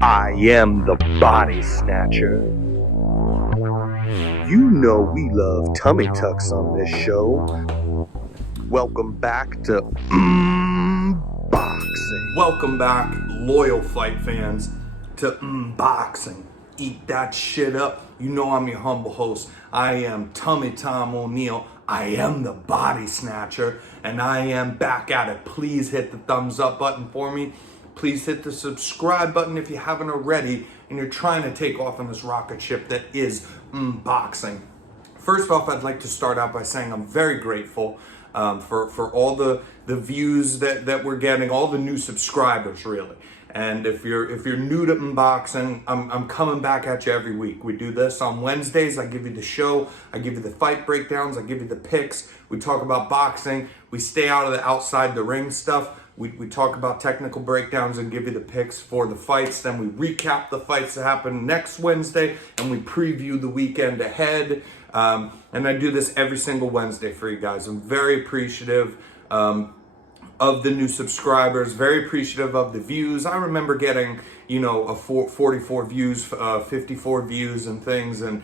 I am the body snatcher. You know we love tummy tucks on this show. Welcome back to Boxing. Welcome back, loyal fight fans, to Boxing. Eat that shit up. You know I'm your humble host. I am Tummy Tom O'Neill. I am the body snatcher, and I am back at it. Please hit the thumbs up button for me. Please hit the subscribe button if you haven't already, and you're trying to take off on this rocket ship that is boxing. First off, I'd like to start out by saying I'm very grateful for all the views that we're getting, all the new subscribers, really. And if you're new to unboxing, I'm coming back at you every week. We do this on Wednesdays. I give you the show. I give you the fight breakdowns. I give you the picks. We talk about boxing. We stay out of the outside the ring stuff. We talk about technical breakdowns and give you the picks for the fights. Then we recap the fights that happen next Wednesday, and we preview the weekend ahead. And I do this every single Wednesday for you guys. I'm very appreciative of the new subscribers, very appreciative of the views. I remember getting, 44 views, 54 views and things, and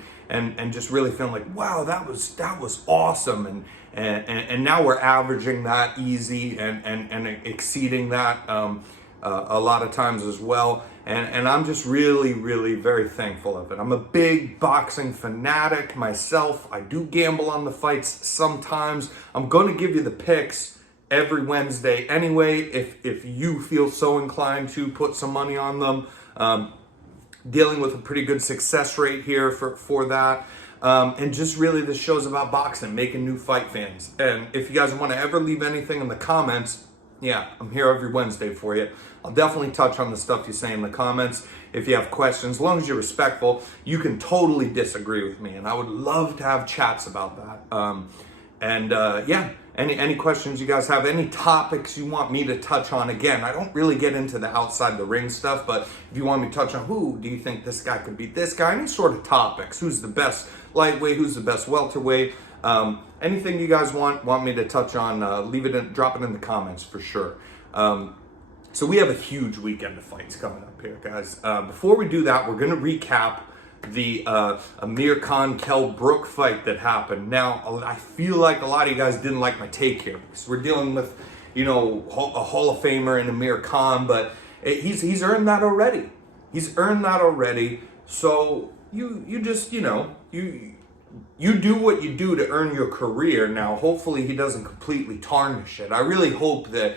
just really feeling like, wow, that was awesome. And now we're averaging that easy and exceeding that a lot of times as well. And I'm just really, really very thankful of it. I'm a big boxing fanatic myself. I do gamble on the fights sometimes. I'm going to give you the picks every Wednesday anyway, if you feel so inclined to put some money on them. Dealing with a pretty good success rate here for that. And just really the show's about boxing, making new fight fans. And if you guys want to ever leave anything in the comments, yeah, I'm here every Wednesday for you. I'll definitely touch on the stuff you say in the comments. If you have questions, as long as you're respectful, you can totally disagree with me. And I would love to have chats about that. Yeah, any questions you guys have, any topics you want me to touch on. Again, I don't really get into the outside the ring stuff, but if you want me to touch on who do you think this guy could beat this guy, any sort of topics, who's the best lightweight, who's the best welterweight, anything you guys want me to touch on, drop it in the comments for sure. So we have a huge weekend of fights coming up here, guys. Before we do that, we're going to recap the Amir Khan Colbert fight that happened. Now, I feel like a lot of you guys didn't like my take here because we're dealing with, a Hall of Famer in Amir Khan, but he's earned that already. He's earned that already. So you just, you do what you do to earn your career. Now, hopefully he doesn't completely tarnish it. I really hope that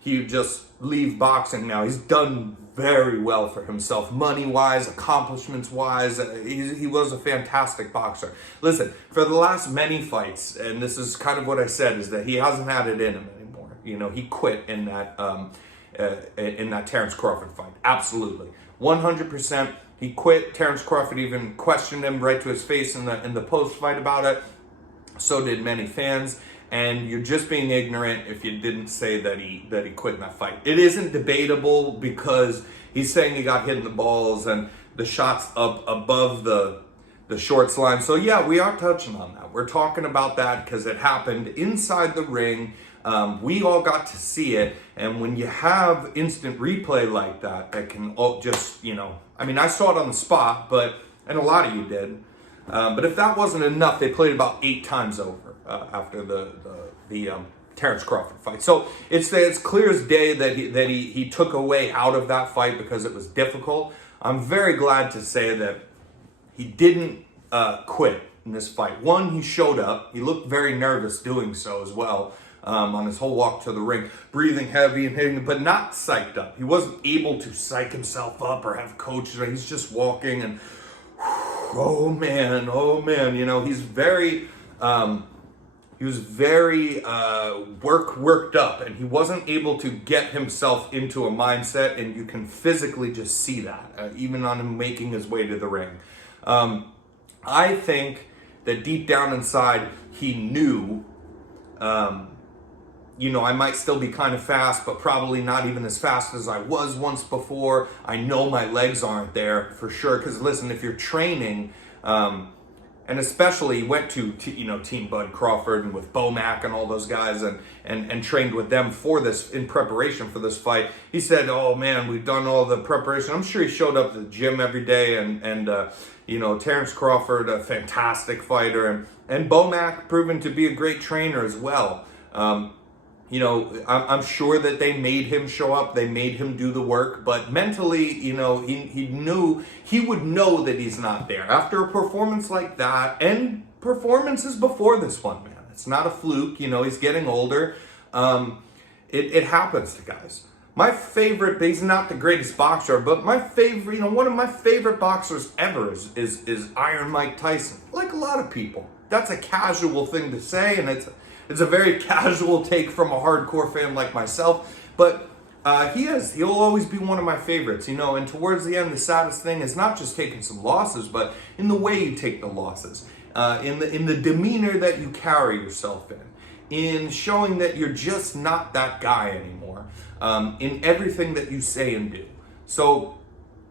he just leave boxing now. He's done very well for himself, money-wise, accomplishments-wise. He was a fantastic boxer. Listen, for the last many fights, and this is kind of what I said, is that he hasn't had it in him anymore. He quit in that Terence Crawford fight. Absolutely, 100%. He quit. Terence Crawford even questioned him right to his face in the post-fight about it. So did many fans. And you're just being ignorant if you didn't say that he quit in that fight. It isn't debatable because he's saying he got hit in the balls and the shots up above the shorts line. So yeah, we are touching on that. We're talking about that because it happened inside the ring. We all got to see it. And when you have instant replay like that can just, I saw it on the spot, and a lot of you did. But if that wasn't enough, they played about 8 times over after the Terence Crawford fight. So it's clear as day that he took away out of that fight because it was difficult. I'm very glad to say that he didn't quit in this fight. One, he showed up. He looked very nervous doing so as well on his whole walk to the ring, breathing heavy and hitting, but not psyched up. He wasn't able to psych himself up or have coaches. He's just walking and oh man, he's very, he was very worked up, and he wasn't able to get himself into a mindset, and you can physically just see that, even on him making his way to the ring. I think that deep down inside, he knew, I might still be kind of fast, but probably not even as fast as I was once before. I know my legs aren't there for sure. Because listen, if you're training and especially he went to Team Bud Crawford and with Bomac and all those guys, and trained with them for this, in preparation for this fight. He said, "Oh man, we've done all the preparation." I'm sure he showed up to the gym every day, and Terrence Crawford, a fantastic fighter, and Bomac proven to be a great trainer as well. I'm sure that they made him show up, they made him do the work, but mentally, he would know that he's not there. After a performance like that, and performances before this one, man, it's not a fluke, he's getting older. It happens to guys. My favorite, he's not the greatest boxer, but my favorite, one of my favorite boxers ever is Iron Mike Tyson. Like a lot of people. That's a casual thing to say, and it's a very casual take from a hardcore fan like myself, but he'll always be one of my favorites, and towards the end, the saddest thing is not just taking some losses, but in the way you take the losses, in the demeanor that you carry yourself in showing that you're just not that guy anymore, in everything that you say and do. So,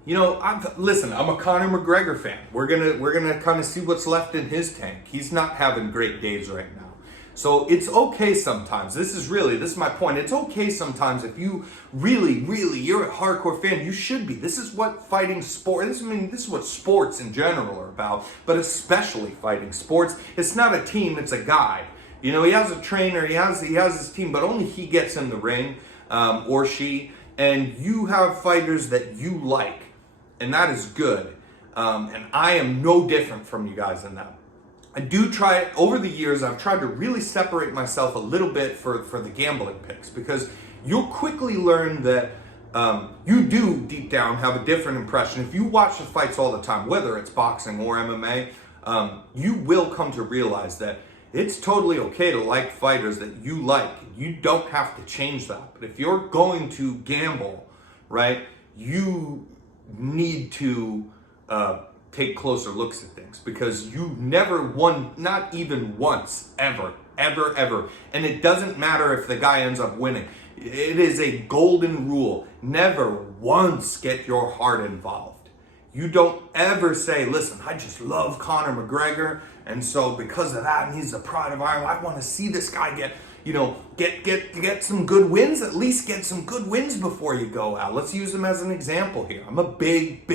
I'm a Conor McGregor fan. We're gonna kind of see what's left in his tank. He's not having great days right now. So it's okay sometimes. This is my point. It's okay sometimes if you really, you're a hardcore fan. You should be. This is what fighting sport. This is what sports in general are about. But especially fighting sports. It's not a team. It's a guy. He has a trainer. He has his team, but only he gets in the ring, or she. And you have fighters that you like, and that is good. And I am no different from you guys in that. I do try, over the years, I've tried to really separate myself a little bit for the gambling picks, because you'll quickly learn that you do deep down have a different impression. If you watch the fights all the time, whether it's boxing or MMA, you will come to realize that it's totally okay to like fighters that you like. You don't have to change that. But if you're going to gamble, right, you need to take closer looks at things, because you never won, not even once, ever. And it doesn't matter if the guy ends up winning. It is a golden rule. Never once get your heart involved. You don't ever say, listen, I just love Conor McGregor, and so because of that, and he's the pride of Ireland, I want to see this guy get some good wins. At least get some good wins before you go out. Let's use him as an example here. I'm a big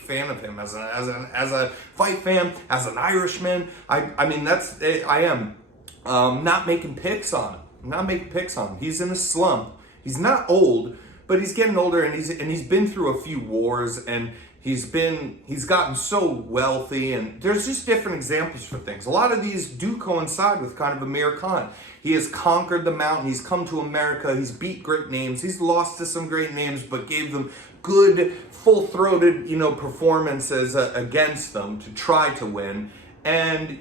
fan of him as a fight fan, as an Irishman. I am not making picks on him. He's in a slump. He's not old, but he's getting older, and he's been through a few wars, and he's gotten so wealthy, and there's just different examples for things. A lot of these do coincide with kind of Amir Khan. He has conquered the mountain. He's come to America. He's beat great names. He's lost to some great names, but gave them good, full-throated, performances against them to try to win. And,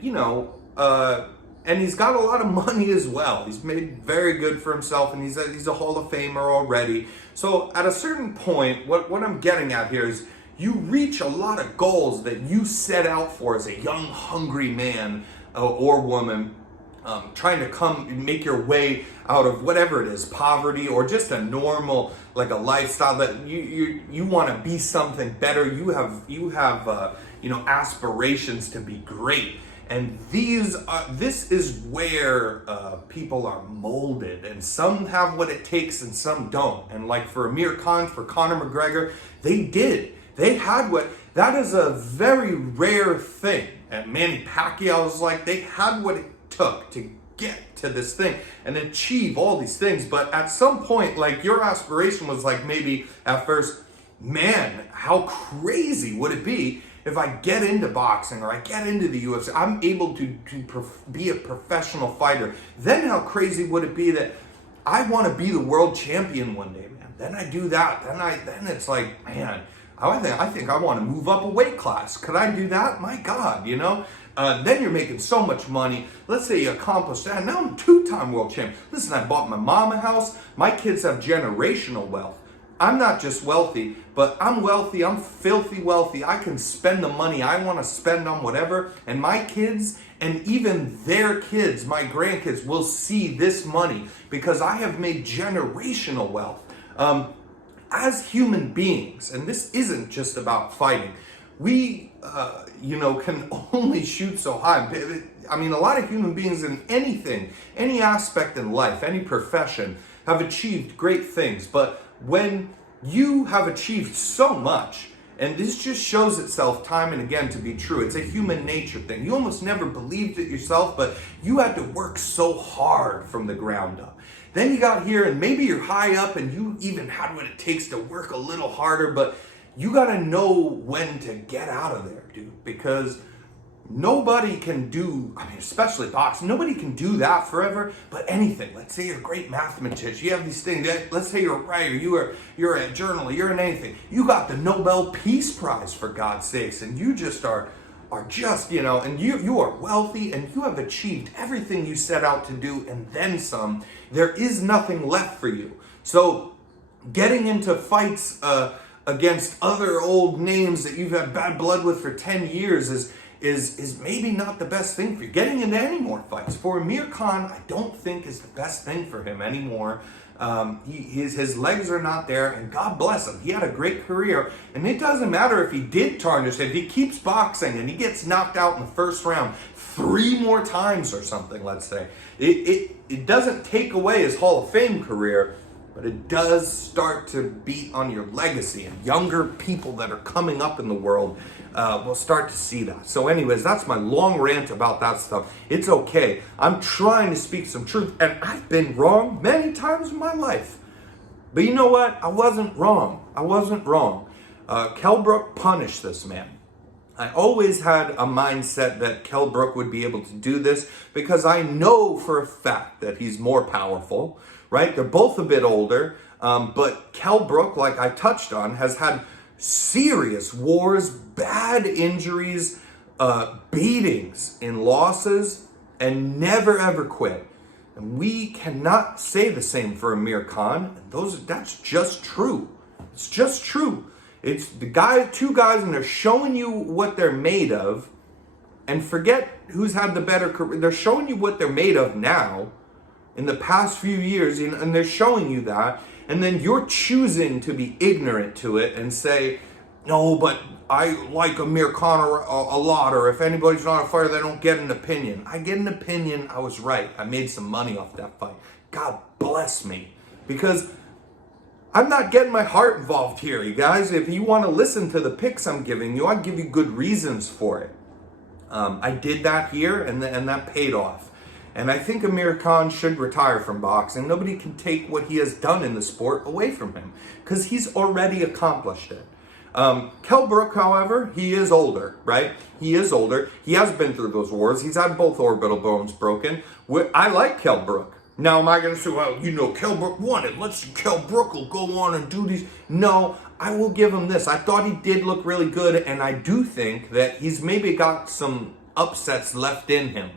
and he's got a lot of money as well. He's made very good for himself, and he's a Hall of Famer already. So at a certain point, what I'm getting at here is, you reach a lot of goals that you set out for as a young, hungry man or woman, trying to come and make your way out of whatever it is, poverty or just a normal, like a lifestyle that you want to be something better. You have aspirations to be great. And this is where people are molded, and some have what it takes and some don't. And like for Amir Khan, for Conor McGregor, they did. They had that is a very rare thing. And Manny Pacquiao's they had what it took to get to this thing and achieve all these things. But at some point, your aspiration was maybe at first, man, how crazy would it be if I get into boxing or I get into the UFC, I'm able to be a professional fighter. Then how crazy would it be that I want to be the world champion one day, man? Then I do that. Then it's man, I think I want to move up a weight class. Could I do that? My God, then you're making so much money. Let's say you accomplish that. Now I'm a 2-time world champion. Listen, I bought my mom a house. My kids have generational wealth. I'm not just wealthy, but I'm wealthy. I'm filthy wealthy. I can spend the money I want to spend on whatever. And my kids and even their kids, my grandkids, will see this money because I have made generational wealth. As human beings, and this isn't just about fighting, we, can only shoot so high. I mean, a lot of human beings in anything, any aspect in life, any profession, have achieved great things. But when you have achieved so much, and this just shows itself time and again to be true. It's a human nature thing. You almost never believed it yourself, but you had to work so hard from the ground up. Then you got here and maybe you're high up and you even had what it takes to work a little harder, but you got to know when to get out of there, dude, because nobody can do, especially boxing, nobody can do that forever, but anything. Let's say you're a great mathematician, you have these things, let's say you're a writer, you're a journalist, you're in anything. You got the Nobel Peace Prize, for God's sakes, and you just are just, and you are wealthy and you have achieved everything you set out to do and then some. There is nothing left for you. So getting into fights against other old names that you've had bad blood with for 10 years is maybe not the best thing for you. Getting into any more fights for Amir Khan, I don't think is the best thing for him anymore. His legs are not there, and God bless him. He had a great career, and it doesn't matter if he did tarnish it. If he keeps boxing and he gets knocked out in the first round 3 more times or something, let's say, it doesn't take away his Hall of Fame career, but it does start to beat on your legacy, and younger people that are coming up in the world will start to see that. So anyways, that's my long rant about that stuff. It's okay. I'm trying to speak some truth, and I've been wrong many times in my life. But you know what? I wasn't wrong. Colbert punished this man. I always had a mindset that Colbert would be able to do this because I know for a fact that he's more powerful, right? They're both a bit older, but Colbert, like I touched on, has had serious wars, bad injuries, beatings in losses, and never ever quit. And we cannot say the same for Amir Khan. That's just true. It's just true. It's two guys, and they're showing you what they're made of, and forget who's had the better career. They're showing you what they're made of now in the past few years, and they're showing you that, and then you're choosing to be ignorant to it and say, no, but I like Amir Khan a lot, or if anybody's not a fighter, they don't get an opinion. I get an opinion. I was right. I made some money off that fight. God bless me. Because I'm not getting my heart involved here, you guys. If you want to listen to the picks I'm giving you, I give you good reasons for it. I did that here, and that paid off. And I think Amir Khan should retire from boxing. Nobody can take what he has done in the sport away from him, because he's already accomplished it. Colbert, however, he is older, right? He is older. He has been through those wars. He's had both orbital bones broken. I like Colbert. Now, am I going to say, well, Colbert won it. Let's see, Colbert will go on and do these. No, I will give him this. I thought he did look really good, and I do think that he's maybe got some upsets left in him.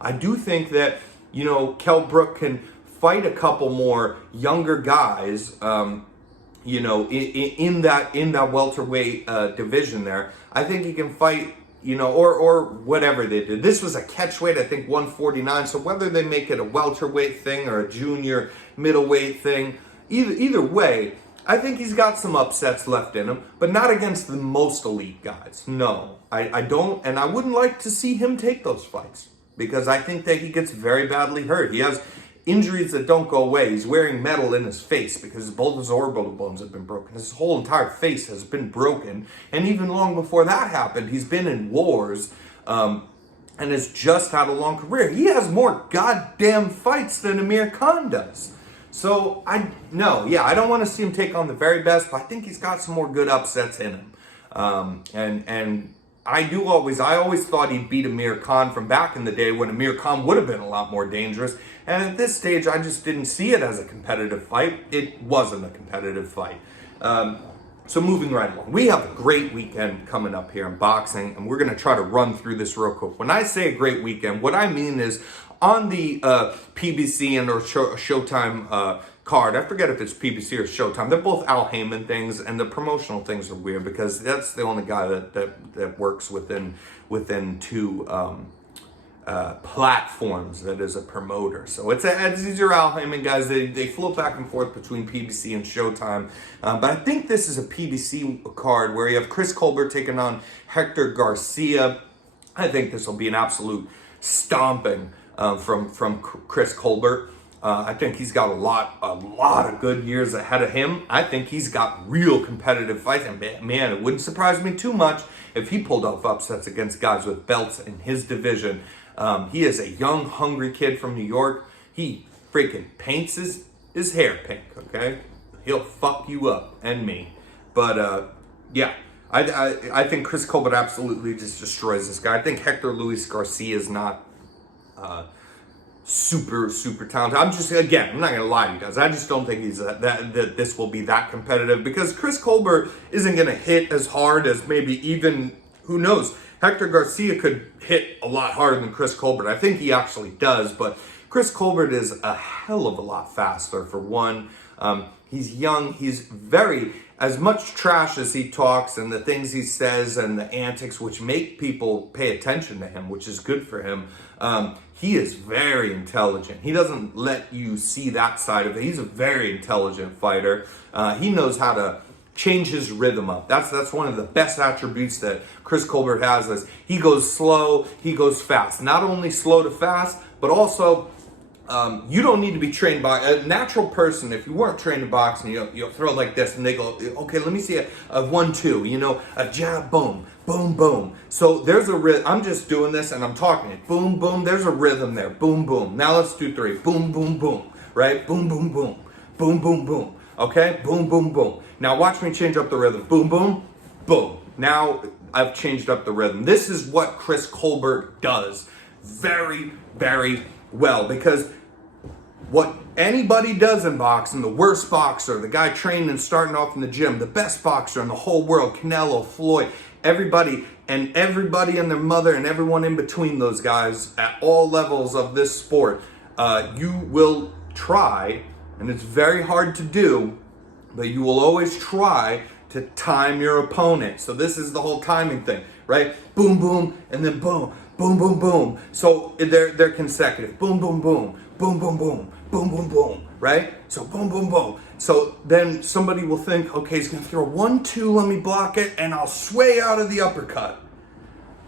I do think that, Colbert can fight a couple more younger guys, in that welterweight division there. I think he can fight, or whatever they did. This was a catchweight, I think 149. So whether they make it a welterweight thing or a junior middleweight thing, either way, I think he's got some upsets left in him, but not against the most elite guys. No, I don't, and I wouldn't like to see him take those fights, because I think that he gets very badly hurt. He has injuries that don't go away. He's wearing metal in his face because both his orbital bones have been broken. His whole entire face has been broken. And even long before that happened, he's been in wars and has just had a long career. He has more goddamn fights than Amir Khan does. So, I don't want to see him take on the very best, but I think he's got some more good upsets in him. And I always thought he'd beat Amir Khan from back in the day when Amir Khan would have been a lot more dangerous. And at this stage, I just didn't see it as a competitive fight. It wasn't a competitive fight. So moving right along, we have a great weekend coming up here in boxing, and we're going to try to run through this real quick. When I say a great weekend, what I mean is on the PBC and or Showtime card. I forget if it's PBC or Showtime. They're both Al Heyman things, and the promotional things are weird because that's the only guy that works within two platforms that is a promoter. So these are Al Heyman guys. They float back and forth between PBC and Showtime. But I think this is a PBC card where you have Chris Colbert taking on Hector Garcia. I think this will be an absolute stomping from Chris Colbert. I think he's got a lot of good years ahead of him. I think he's got real competitive fights. And man, it wouldn't surprise me too much if he pulled off upsets against guys with belts in his division. He is a young, hungry kid from New York. He freaking paints his hair pink, okay? He'll fuck you up and me. But yeah, I think Chris Colbert absolutely just destroys this guy. I think Hector Luis Garcia is not super talented. I'm not gonna lie to you guys. I just don't think he's that this will be that competitive, because Chris Colbert isn't gonna hit as hard as maybe even, who knows, Hector Garcia could hit a lot harder than Chris Colbert. I think he actually does, but Chris Colbert is a hell of a lot faster, for one. He's young. He's very, as much trash as he talks and the things he says and the antics which make people pay attention to him, which is good for him. He is very intelligent. He doesn't let you see that side of it. He's a very intelligent fighter. He knows how to change his rhythm up. That's one of the best attributes that Chris Colbert has, is he goes slow, he goes fast. Not only slow to fast, but also you don't need to be trained by a natural person. If you weren't trained in boxing, you'll throw it like this and they go, okay, let me see a 1-2, a jab, boom, boom, boom. So there's a rhythm. I'm just doing this and I'm talking it. Boom, boom. There's a rhythm there. Boom, boom. Now let's do 3. Boom, boom, boom. Right? Boom, boom, boom. Boom, boom, boom. Okay? Boom, boom, boom. Now watch me change up the rhythm. Boom, boom, boom. Now I've changed up the rhythm. This is what Chris Colbert does very, very well, because what anybody does in boxing, the worst boxer, the guy training and starting off in the gym, the best boxer in the whole world, Canelo, Floyd, everybody and their mother and everyone in between those guys at all levels of this sport, you will try, and it's very hard to do, but you will always try to time your opponent. So this is the whole timing thing, right? Boom, boom, and then boom, boom, boom, boom. So they're consecutive. Boom, boom, boom, boom, boom, boom, boom, boom, boom, right? So boom, boom, boom. So then somebody will think, okay, he's gonna throw 1-2, let me block it, and I'll sway out of the uppercut,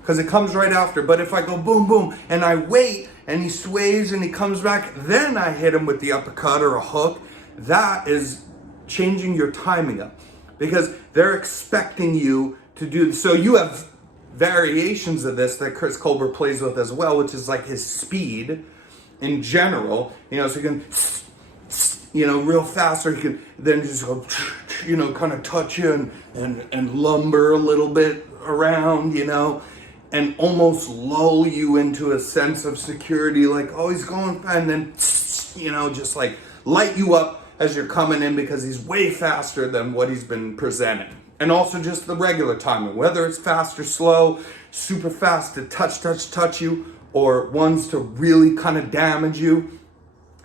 because it comes right after. But if I go boom, boom, and I wait, and he sways and he comes back, then I hit him with the uppercut or a hook, that is changing your timing up, because they're expecting you to do. So you have variations of this that Chris Colbert plays with as well, which is like his speed in general, so you can, real fast, or you can then just go, kind of touch you and lumber a little bit around, and almost lull you into a sense of security, like, oh, he's going, and then, just like light you up as you're coming in, because he's way faster than what he's been presenting. And also just the regular timing, whether it's fast or slow, super fast to touch you, or ones to really kind of damage you.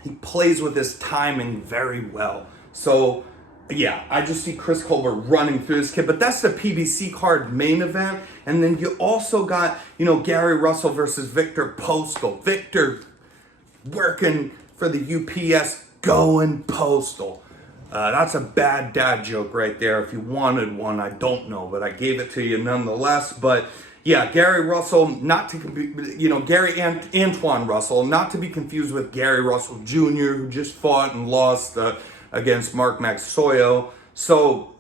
He plays with his timing very well. So yeah, I just see Chris Colbert running through this kid, but that's the PBC card main event. And then you also got, Gary Russell versus Victor Postal. Victor working for the UPS, going postal. That's a bad dad joke right there. If you wanted one, I don't know, but I gave it to you nonetheless. But yeah, Gary Russell, not to Gary Antoine Russell, not to be confused with Gary Russell Jr., who just fought and lost against Mark Magsoyo. So,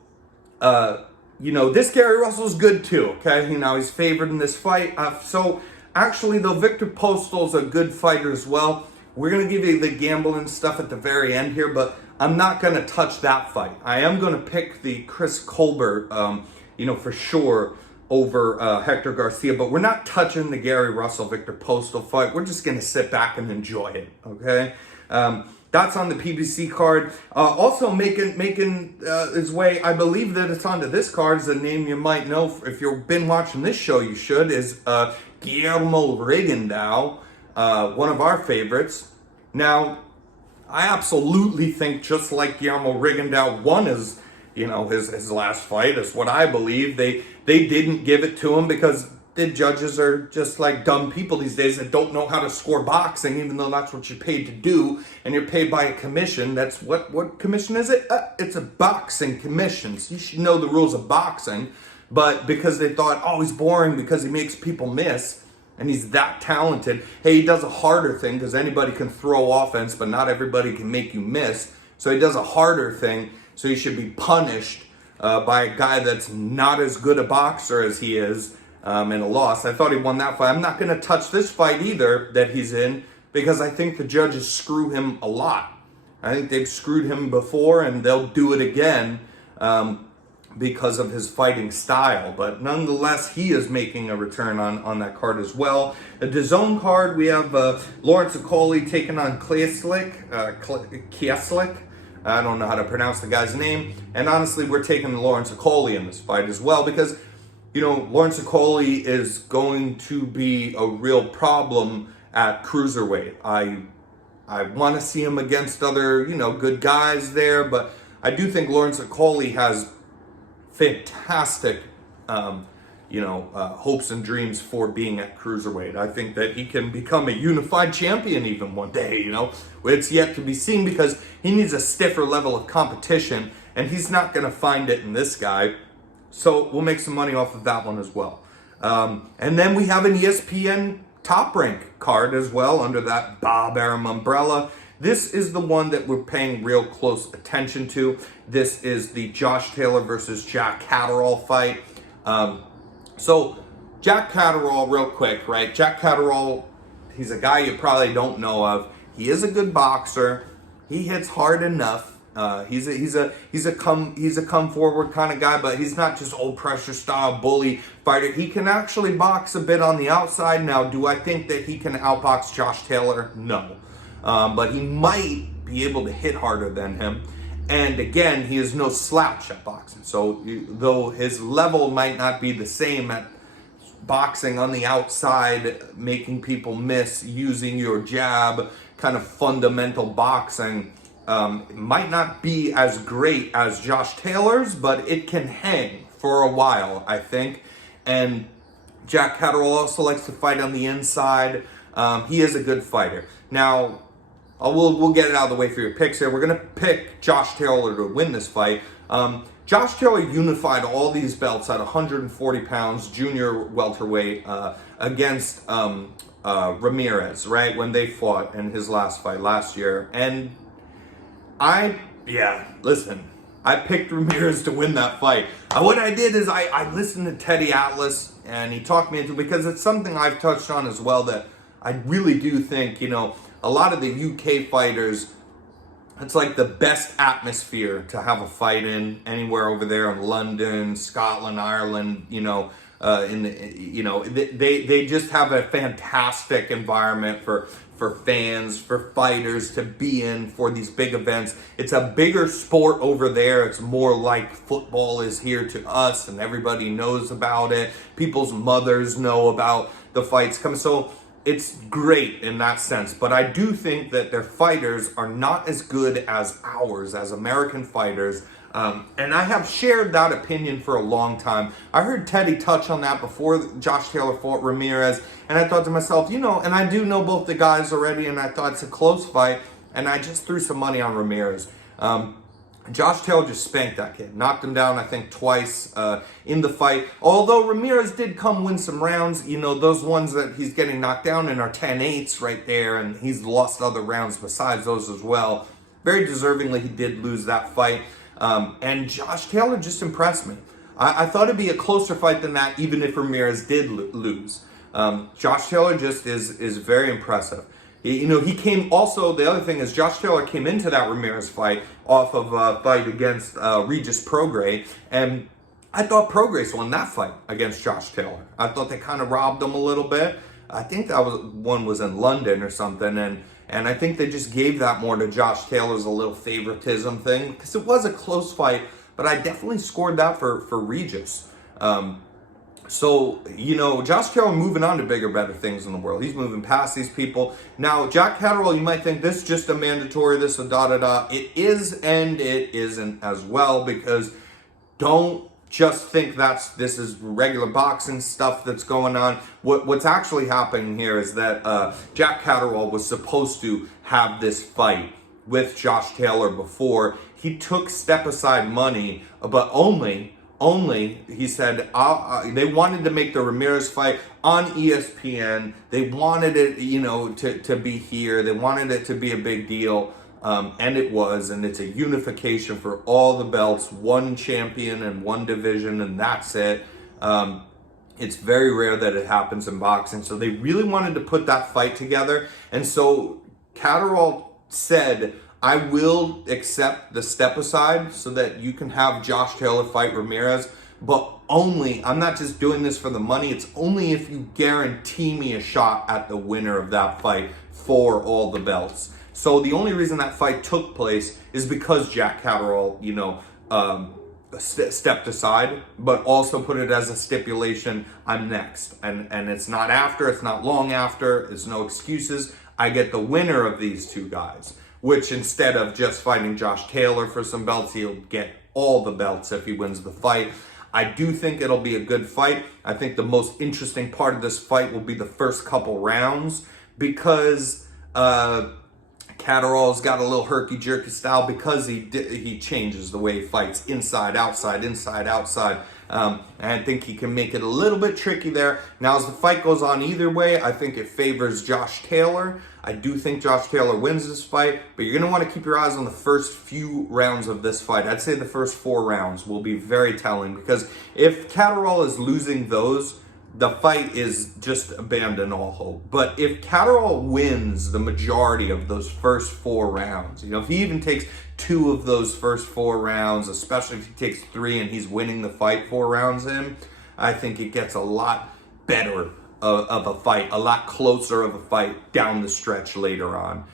this Gary Russell's good too, okay? He's favored in this fight. So actually, though, Victor Postal's a good fighter as well. We're going to give you the gambling stuff at the very end here, but I'm not going to touch that fight. I am going to pick the Chris Colbert, for sure, over Hector Garcia, but we're not touching the Gary Russell-Victor Postal fight. We're just going to sit back and enjoy it, okay? That's on the PBC card. Also making his way, I believe that it's onto this card, is a name you might know. If you've been watching this show, you should, is Guillermo Rigondeaux, one of our favorites. Now, I absolutely think, just like Guillermo Rigondeaux won his last fight, is what I believe. They didn't give it to him because the judges are just like dumb people these days that don't know how to score boxing, even though that's what you're paid to do, and you're paid by a commission. That's what commission is it? It's a boxing commission. So you should know the rules of boxing. But because they thought, oh, he's boring because he makes people miss, and he's that talented. Hey, he does a harder thing because anybody can throw offense, but not everybody can make you miss. So he does a harder thing, so he should be punished by a guy that's not as good a boxer as he is in a loss. I thought he won that fight. I'm not going to touch this fight either that he's in because I think the judges screw him a lot. I think they've screwed him before and they'll do it again because of his fighting style. But nonetheless, he is making a return on that card as well. The DAZN card, we have Lawrence Okolie taking on Kieslik. I don't know how to pronounce the guy's name. And honestly, we're taking Lawrence Okolie in this fight as well because, you know, Lawrence Okolie is going to be a real problem at cruiserweight. I want to see him against other, you know, good guys there, but I do think Lawrence Okolie has fantastic, hopes and dreams for being at cruiserweight. I think that he can become a unified champion even one day, you know. It's yet to be seen because he needs a stiffer level of competition, and he's not going to find it in this guy. So we'll make some money off of that one as well. And then we have an ESPN Top Rank card as well under that Bob Arum umbrella. This is the one that we're paying real close attention to. This is the Josh Taylor versus Jack Cadderall fight. So Jack Cadderall, real quick, right? Jack Cadderall, he's a guy you probably don't know of. He is a good boxer. He hits hard enough. He's a come forward kind of guy, but he's not just old pressure style bully fighter. He can actually box a bit on the outside. Now, do I think that he can outbox Josh Taylor? No. But he might be able to hit harder than him. And again, he is no slouch at boxing. So though his level might not be the same at boxing on the outside, making people miss, using your jab, kind of fundamental boxing, it might not be as great as Josh Taylor's, but it can hang for a while, I think. And Jack Catterall also likes to fight on the inside. He is a good fighter. Now, we'll get it out of the way for your picks here. We're going to pick Josh Taylor to win this fight. Josh Taylor unified all these belts at 140 pounds, junior welterweight, against Ramirez, right, when they fought in his last fight last year. And I picked Ramirez to win that fight. What I did is I listened to Teddy Atlas, and he talked me into, because it's something I've touched on as well, that I really do think, you know, a lot of the UK fighters, it's like the best atmosphere to have a fight in anywhere over there in London, Scotland, Ireland, you know, they just have a fantastic environment for fans, for fighters to be in for these big events. It's a bigger sport over there. It's more like football is here to us, and everybody knows about it. People's mothers know about the fights coming. So it's great in that sense, but I do think that their fighters are not as good as ours, as American fighters. And I have shared that opinion for a long time. I heard Teddy touch on that before Josh Taylor fought Ramirez, and I thought to myself, you know, and I do know both the guys already, and I thought it's a close fight, and I just threw some money on Ramirez. Josh Taylor just spanked that kid, knocked him down, I think, twice in the fight. Although Ramirez did come win some rounds, you know, those ones that he's getting knocked down in are 10-8s right there, and he's lost other rounds besides those as well. Very deservingly, he did lose that fight. And Josh Taylor just impressed me. I thought it'd be a closer fight than that, even if Ramirez did lose. Josh Taylor just is very impressive. He came also, the other thing is Josh Taylor came into that Ramirez fight off of a fight against Regis Prograis, and I thought Prograis won that fight against Josh Taylor. I thought they kind of robbed him a little bit. I think that one was in London or something, and I think they just gave that more to Josh Taylor's a little favoritism thing, because it was a close fight, but I definitely scored that for Regis. So, you know, Josh Taylor moving on to bigger, better things in the world. He's moving past these people. Now, Jack Cadderall, you might think this is just a mandatory, this a da-da-da. It is and it isn't as well, because don't just think this is regular boxing stuff that's going on. What's actually happening here is that Jack Cadderall was supposed to have this fight with Josh Taylor before. He took step-aside money, but only he said they wanted to make the Ramirez fight on ESPN. They wanted it, to be here. They wanted it to be a big deal. And it was, and it's a unification for all the belts, one champion and one division, and that's it. It's very rare that it happens in boxing, so they really wanted to put that fight together. And so Cadderall said, I will accept the step aside so that you can have Josh Taylor fight Ramirez, but only, I'm not just doing this for the money, it's only if you guarantee me a shot at the winner of that fight for all the belts. So the only reason that fight took place is because Jack Cadderall, stepped aside, but also put it as a stipulation, I'm next. And it's not after, it's not long after, there's no excuses. I get the winner of these two guys, which instead of just fighting Josh Taylor for some belts, he'll get all the belts if he wins the fight. I do think it'll be a good fight. I think the most interesting part of this fight will be the first couple rounds, because Catterall's got a little herky-jerky style because he changes the way he fights, inside, outside, inside, outside. And I think he can make it a little bit tricky there. Now, as the fight goes on either way, I think it favors Josh Taylor. I do think Josh Taylor wins this fight, but you're going to want to keep your eyes on the first few rounds of this fight. I'd say the first 4 rounds will be very telling, because if Cadderall is losing those, the fight is just abandon all hope. But if Catterall wins the majority of those first 4 rounds, if he even takes 2 of those first 4 rounds, especially if he takes 3 and he's winning the fight 4 rounds in, I think it gets a lot better of a fight, a lot closer of a fight down the stretch later on.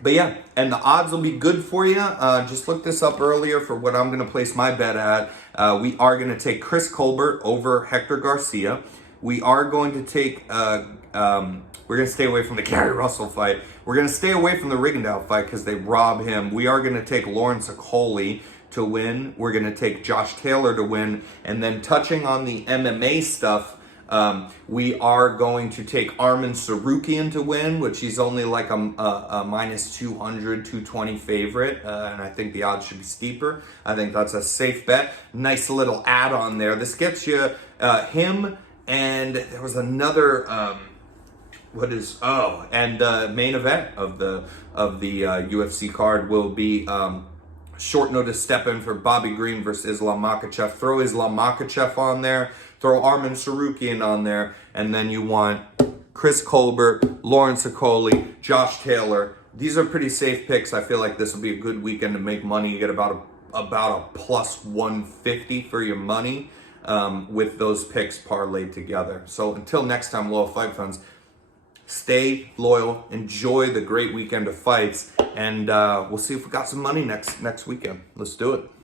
But yeah, and the odds will be good for you. Just looked this up earlier for what I'm going to place my bet at. We are going to take Chris Colbert over Hector Garcia. We are going to take, we're going to stay away from the Gary Russell fight. We're going to stay away from the Rigondeaux fight because they rob him. We are going to take Lawrence Okolie to win. We're going to take Josh Taylor to win. And then touching on the MMA stuff, we are going to take Arman Tsarukyan to win, which he's only like a minus 200, 220 favorite, and I think the odds should be steeper. I think that's a safe bet. Nice little add-on there. This gets you him, and there was another, main event of the UFC card will be short notice step in for Bobby Green versus Islam Makhachev. Throw Islam Makhachev on there. Throw Arman Tsarukyan on there, and then you want Chris Colbert, Lawrence Okolie, Josh Taylor. These are pretty safe picks. I feel like this will be a good weekend to make money. You get about a plus 150 for your money with those picks parlayed together. So until next time, loyal fight fans, stay loyal, enjoy the great weekend of fights, and we'll see if we got some money next weekend. Let's do it.